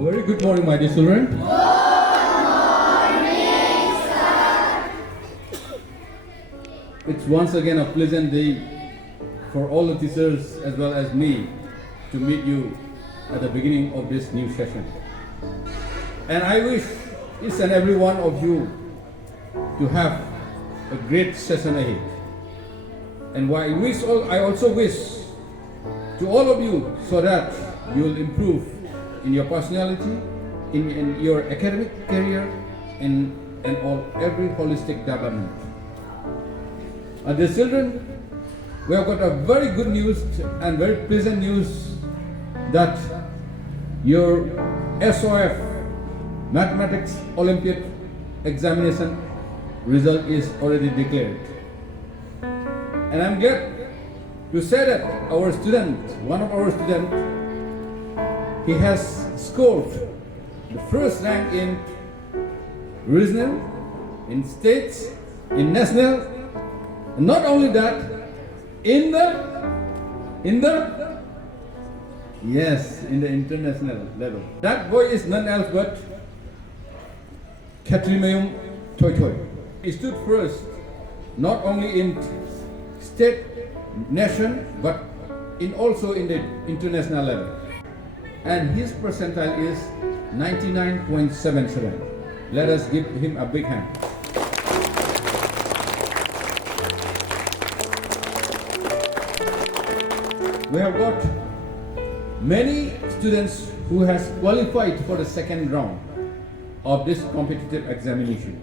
Very good morning, my dear children. Good morning, sir. It's once again a pleasant day for all the teachers as well as me to meet you at the beginning of this new session. And I wish each and every one of you to have a great session ahead. And I also wish to all of you so that you will improve in your personality, in your academic career, and every holistic development. Dear children, we have got a very good news and very pleasant news that your SOF Mathematics Olympiad examination result is already declared. And I'm glad to say that one of our students, he has scored the first rank in regional, in states, in national, and not only that, in the international level. That boy is none else but Katrimayum Toy Toy. He stood first not only in state, nation, but also in the international level. And his percentile is 99.77. Let us give him a big hand. We have got many students who has qualified for the second round of this competitive examination.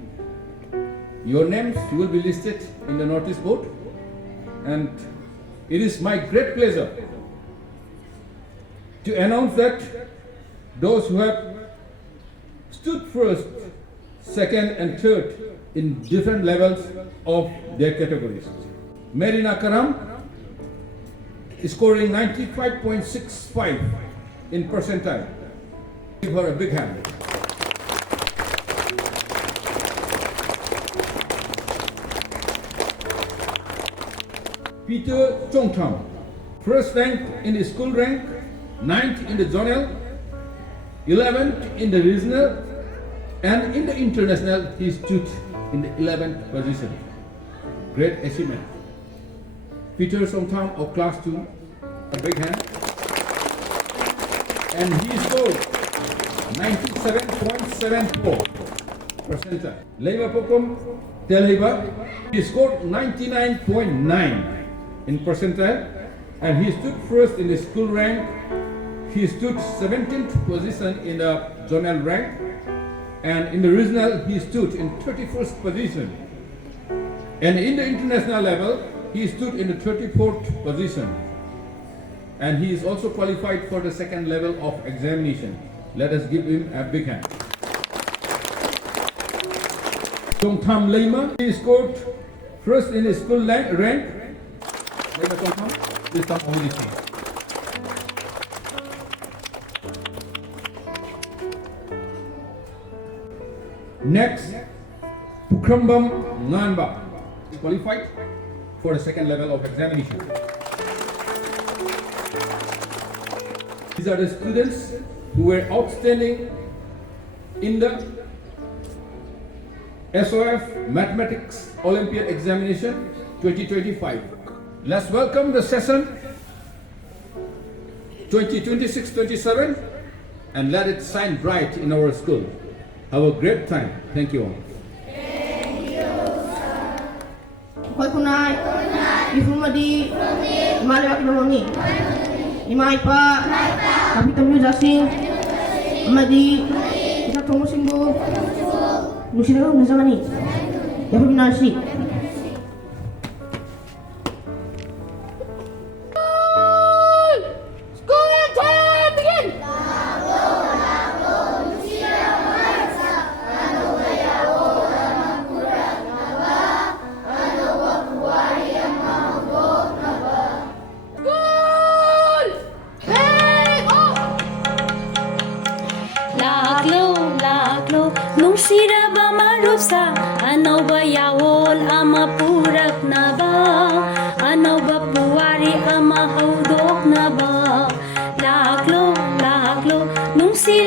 Your names will be listed in the notice board, and it is my great pleasure to announce that those who have stood first, second and third in different levels of their categories. Marina Karam is scoring 95.65 in percentile. Give her a big hand. Peter Chongtam, first rank in the school rank, 9th in the zonal, 11th in the regional, and in the international he stood in the 11th position. Great achievement. Peter Chongtam of class 2, a big hand. And he scored 97.74 percentile. Leiva Pokom Telheba, he scored 99.9 in percentile, and he stood first in the school rank. He stood 17th position in the zonal rank, and in the regional he stood in 31st position, and in the international level he stood in the 34th position, and he is also qualified for the second level of examination. Let us give him a big hand. Tongtham Leima, he scored first in the school rank. Leima Tongtham, please come over this way. Next, Pukrambam Nanba is qualified for the second level of examination. These are the students who were outstanding in the SOF Mathematics Olympiad Examination 2025. Let's welcome the session 2026-27 and let it shine bright in our school. Have a great time. Thank you all. Thank you, sir. Hoy kunay, ifumadi, imalewak namongi, imaipa, kapitamyo jasing, amadi, isa tumusimbo, nusinagaw nazamani, yahubinasi. Nung sira ba marupsa, ano ba yawol ama purak na ba? Ano ba puwari ama haudok na ba? Laklo, nung sira